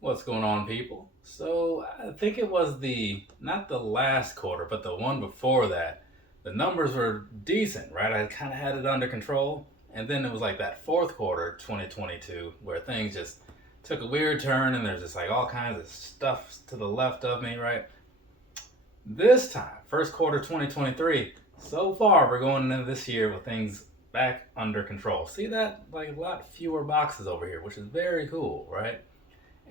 What's going on, people? So I think it was not the last quarter, but the one before that. The numbers were decent, right? I kind of had it under control. And then it was like that fourth quarter, 2022, where things just took a weird turn and there's just like all kinds of stuff to the left of me, right? This time, first quarter 2023, so far we're going into this year with things back under control. See that? Like a lot fewer boxes over here, which is very cool, right?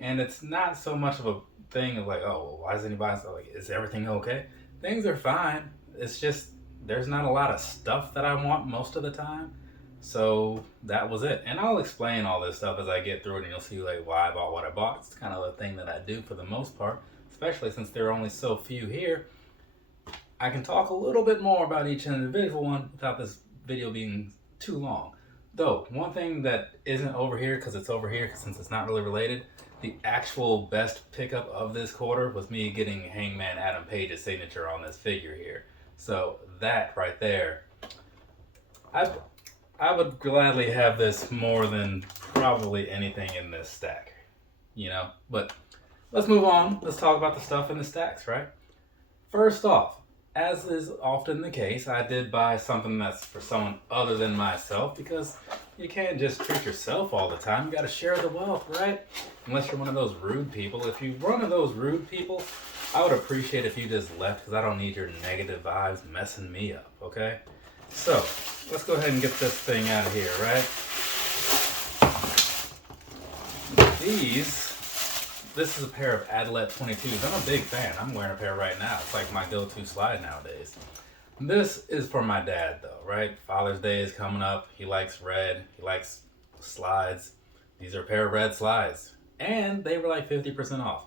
And it's not so much of a thing of like, oh, well, why is anybody so like, is everything okay? Things are fine. It's just there's not a lot of stuff that I want most of the time. So that was it. And I'll explain all this stuff as I get through it and you'll see like why I bought what I bought. It's kind of a thing that I do for the most part, especially since there are only so few here. I can talk a little bit more about each individual one without this video being too long. Though, one thing that isn't over here, because it's over here since it's not really related, the actual best pickup of this quarter was me getting Hangman Adam Page's signature on this figure here. So that right there, I, I would gladly have this more than probably anything in this stack, you know? But let's move on. Let's talk about the stuff in the stacks, right? First off, as is often the case, I did buy something that's for someone other than myself because you can't just treat yourself all the time. You gotta share the wealth, right? Unless you're one of those rude people. If you're one of those rude people, I would appreciate if you just left because I don't need your negative vibes messing me up, okay? So, let's go ahead and get this thing out of here, right? This is a pair of Adlet 22s. I'm a big fan. I'm wearing a pair right now. It's like my go-to slide nowadays. This is for my dad though, right? Father's Day is coming up. He likes red. He likes slides. These are a pair of red slides. And they were like 50% off.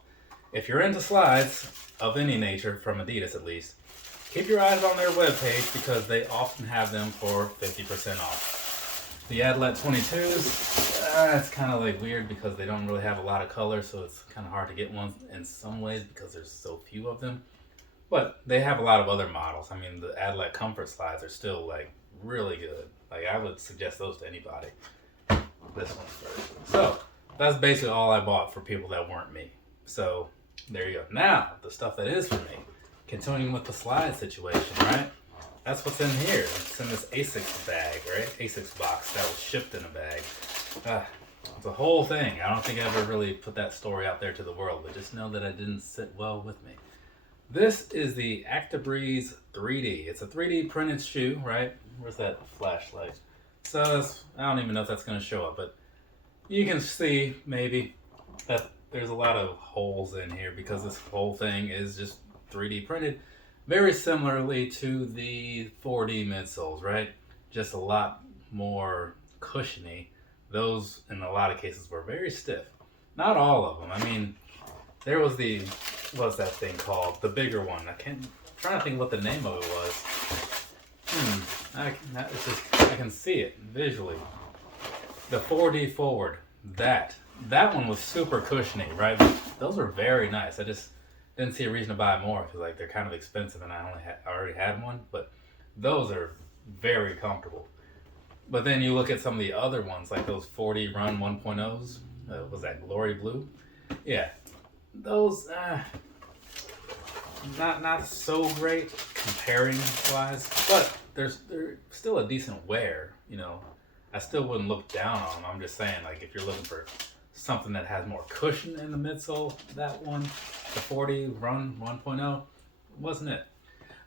If you're into slides of any nature, from Adidas at least, keep your eyes on their webpage because they often have them for 50% off. The Adlet 22s, it's kind of like weird because they don't really have a lot of color, so it's kind of hard to get one in some ways because there's so few of them. But they have a lot of other models. I mean, the Adlet Comfort slides are still like really good. Like I would suggest those to anybody. This one's first. So that's basically all I bought for people that weren't me. So there you go. Now the stuff that is for me. Continuing with the slide situation, right? That's what's in here. It's in this Asics bag, right? Asics box that was shipped in a bag. It's a whole thing. I don't think I ever really put that story out there to the world, but just know that it didn't sit well with me. This is the Actibreeze 3D. It's a 3D printed shoe, right? Where's that flashlight? So I don't even know if that's going to show up, but you can see maybe that there's a lot of holes in here because this whole thing is just 3D printed. Very similarly to the 4D midsoles, right? Just a lot more cushiony. Those, in a lot of cases, were very stiff. Not all of them. I mean, there was what's that thing called? The bigger one. I'm trying to think what the name of it was. I can see it visually. The 4D forward. That one was super cushiony, right? Those were very nice. I just didn't see a reason to buy more because like they're kind of expensive and I already had one, but those are very comfortable. But then you look at some of the other ones like those 4D Run 1.0s. Was that Glory Blue? Yeah, those not so great comparing wise, but they're still a decent wear. You know, I still wouldn't look down on them. I'm just saying like if you're looking for something that has more cushion in the midsole, that one, the 4D Run 1.0, wasn't it.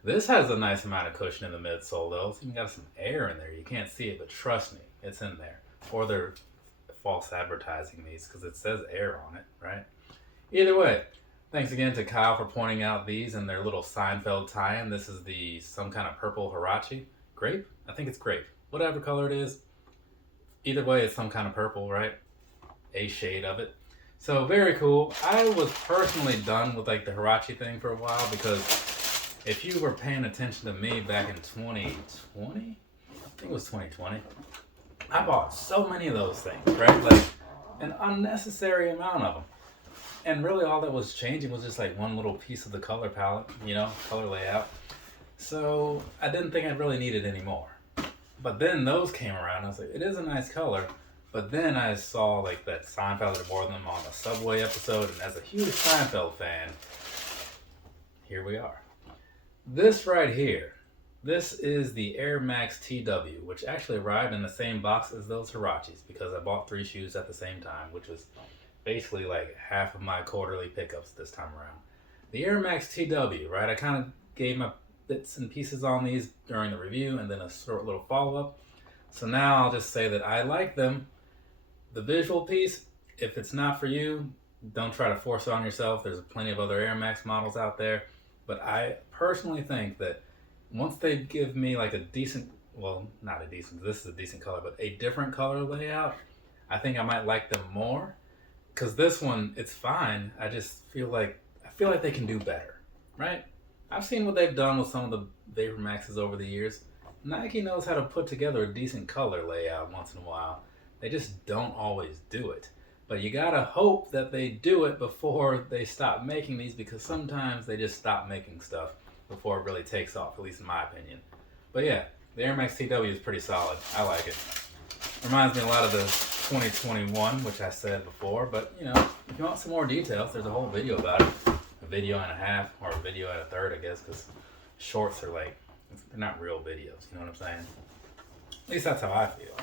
This has a nice amount of cushion in the midsole though. It's even got some air in there. You can't see it, but trust me, it's in there. Or they're false advertising these because it says air on it, right? Either way, thanks again to Kyle for pointing out these and their little Seinfeld tie-in. This is some kind of purple Hirachi. Grape? I think it's grape. Whatever color it is. Either way, it's some kind of purple, right? A shade of it. So very cool. I was personally done with like the Hirachi thing for a while because if you were paying attention to me back in 2020, I think it was 2020, I bought so many of those things, right? Like an unnecessary amount of them. And really all that was changing was just like one little piece of the color palette, you know, color layout. So I didn't think I really needed any more. But then those came around. I was like, it is a nice color, But then I saw like that Seinfeld had worn them on a Subway episode, and as a huge Seinfeld fan, here we are. This right here, this is the Air Max TW, which actually arrived in the same box as those Hirachis because I bought 3 shoes at the same time, which was basically like half of my quarterly pickups this time around. The Air Max TW, right? I kind of gave my bits and pieces on these during the review and then a short little follow-up. So now I'll just say that I like them. The visual piece, if it's not for you, don't try to force it on yourself. There's plenty of other Air Max models out there. But I personally think that once they give me like a decent, well, not a decent, this is a decent color, but a different color layout, I think I might like them more. Because this one, it's fine. I just feel like they can do better, right? I've seen what they've done with some of the Vapor Maxes over the years. Nike knows how to put together a decent color layout once in a while. They just don't always do it. But you gotta hope that they do it before they stop making these, because sometimes they just stop making stuff before it really takes off, at least in my opinion. But yeah, the Air Max TW is pretty solid. I like it. Reminds me a lot of the 2021, which I said before, but you know, if you want some more details, there's a whole video about it. A video and a half, or a video and a third, I guess, because shorts are like, they're not real videos, you know what I'm saying? At least that's how I feel.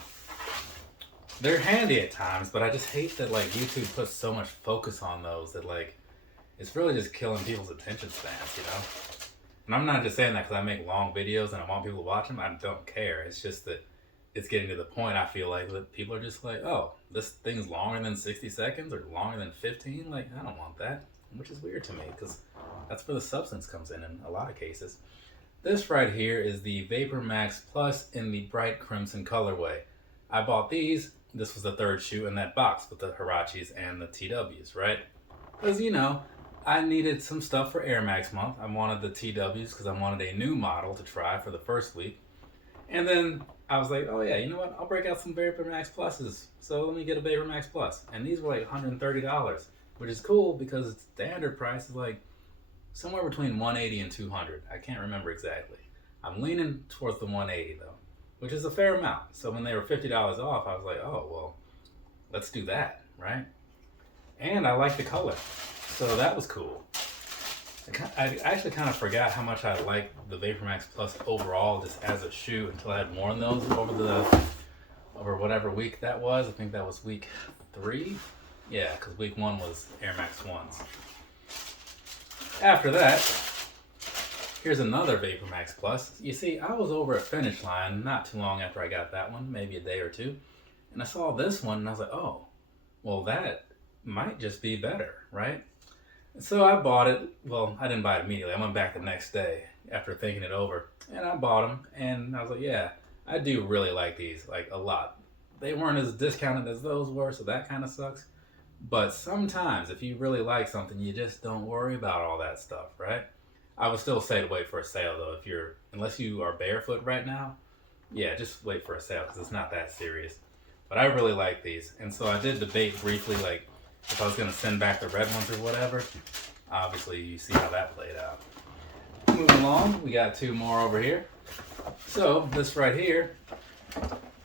They're handy at times, but I just hate that like YouTube puts so much focus on those that like, it's really just killing people's attention spans, you know? And I'm not just saying that because I make long videos and I want people to watch them. I don't care. It's just that it's getting to the point, I feel like, that people are just like, oh, this thing's longer than 60 seconds or longer than 15? Like, I don't want that, which is weird to me because that's where the substance comes in a lot of cases. This right here is the Vapor Max Plus in the bright crimson colorway. I bought these. This was the third shoe in that box with the Hirachis and the TWs, right? Because, you know, I needed some stuff for Air Max month. I wanted the TWs because I wanted a new model to try for the first week. And then I was like, oh yeah, you know what? I'll break out some Vapor Max Pluses. So let me get a Vapor Max Plus. And these were like $130, which is cool because standard price is like somewhere between $180 and $200. I can't remember exactly. I'm leaning towards the $180 though, which is a fair amount. So when they were $50 off, I was like, oh, well, let's do that, right? And I like the color. So that was cool. I actually kind of forgot how much I liked the Vapor Max Plus overall, just as a shoe, until I had worn those over whatever week that was. I think that was week 3. Yeah, because week 1 was Air Max 1s. After that, here's another Vapor Max Plus. You see, I was over at Finish Line not too long after I got that one, maybe a day or two, and I saw this one and I was like, oh, well, that might just be better, right? So I bought it. Well, I didn't buy it immediately. I went back the next day after thinking it over, and I bought them, and I was like, yeah, I do really like these, like a lot. They weren't as discounted as those were, so that kind of sucks. But sometimes if you really like something, you just don't worry about all that stuff, right? I would still say to wait for a sale though. Unless you are barefoot right now, yeah, just wait for a sale because it's not that serious. But I really like these, and so I did debate briefly, like if I was gonna send back the red ones or whatever. Obviously, you see how that played out. Moving along, we got 2 more over here. So this right here,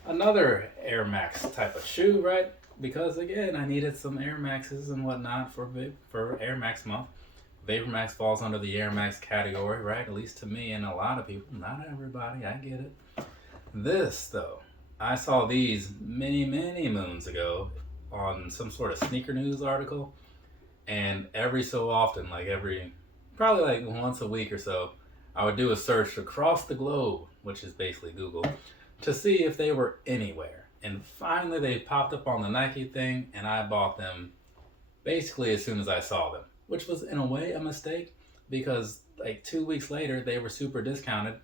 another Air Max type of shoe, right? Because again, I needed some Air Maxes and whatnot for Air Max month. Vapor Max falls under the Air Max category, right? At least to me and a lot of people. Not everybody, I get it. This, though, I saw these many, many moons ago on some sort of sneaker news article. And every so often, probably like once a week or so, I would do a search across the globe, which is basically Google, to see if they were anywhere. And finally they popped up on the Nike thing, and I bought them basically as soon as I saw them, which was in a way a mistake because like 2 weeks later they were super discounted.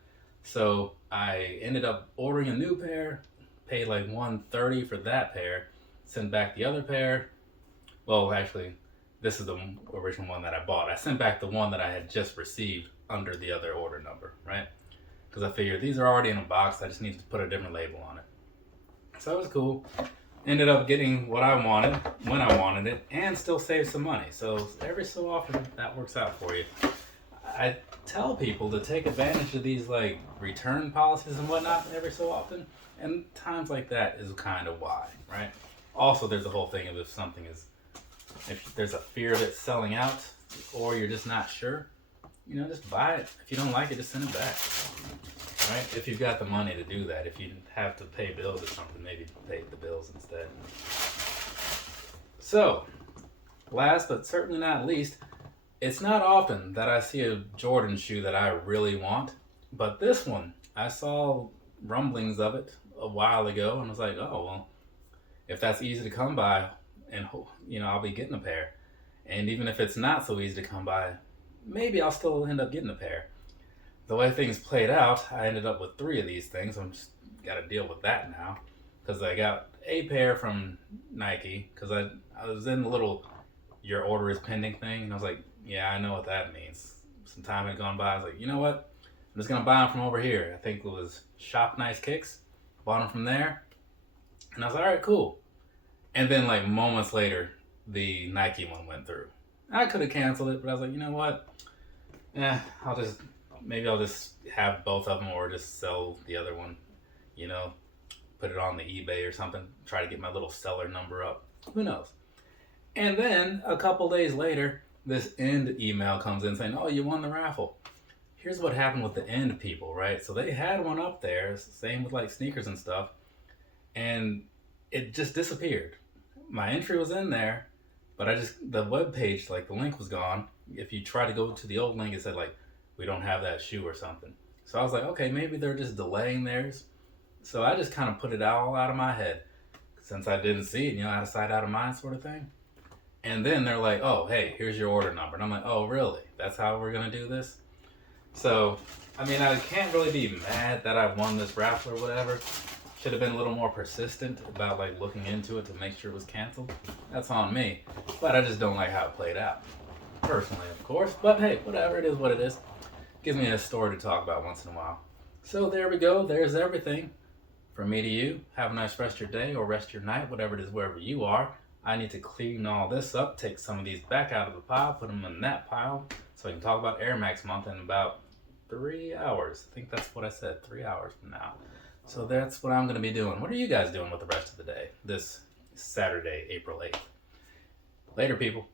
So I ended up ordering a new pair, paid like $130 for that pair, sent back the other pair. Well, actually, this is the original one that I bought. I sent back the one that I had just received under the other order number, right? Because I figured these are already in a box. I just needed to put a different label on it. So it was cool. Ended up getting what I wanted when I wanted it and still saved some money. So every so often that works out for you. I tell people to take advantage of these like return policies and whatnot every so often, and times like that is kind of why, right? Also, there's the whole thing of if there's a fear of it selling out, or you're just not sure, just buy it. If you don't like it, just send it back, right? If you've got the money to do that. If you have to pay bills or something, maybe pay the bills instead. So, last but certainly not least, it's not often that I see a Jordan shoe that I really want, but this one, I saw rumblings of it a while ago, and was like, oh, well, if that's easy to come by, and I'll be getting a pair. And even if it's not so easy to come by, maybe I'll still end up getting a pair. The way things played out, I ended up with 3 of these things. I'm just got to deal with that now, because I got a pair from Nike, because I was in the little your order is pending thing, and I was like, yeah, I know what that means. Some time had gone by. I was like, you know what? I'm just gonna buy them from over here. I think it was Shop Nice Kicks. Bought them from there, and I was like, all right, cool. And then like moments later, the Nike one went through. I could have canceled it, but I was like, you know what? Maybe I'll just have both of them, or just sell the other one. Put it on the eBay or something. Try to get my little seller number up. Who knows? And then a couple days later, this End email comes in saying, oh, you won the raffle. Here's what happened with the End people, right? So they had one up there, same with like sneakers and stuff, and it just disappeared. My entry was in there, but the web page, like the link was gone. If you try to go to the old link, it said like, we don't have that shoe or something. So I was like, okay, maybe they're just delaying theirs. So I just kind of put it all out of my head. Since I didn't see it, out of sight, out of mind sort of thing. And then they're like, oh, hey, here's your order number. And I'm like, oh, really? That's how we're going to do this? So, I can't really be mad that I won this raffle or whatever. Should have been a little more persistent about like looking into it to make sure it was canceled. That's on me. But I just don't like how it played out. Personally, of course. But hey, whatever, it is what it is. Gives me a story to talk about once in a while. So there we go. There's everything. From me to you. Have a nice rest of your day or rest of your night, whatever it is, wherever you are. I need to clean all this up, take some of these back out of the pile, put them in that pile, so I can talk about Air Max month in about 3 hours. I think that's what I said, 3 hours from now. So that's what I'm going to be doing. What are you guys doing with the rest of the day? This Saturday, April 8th. Later, people.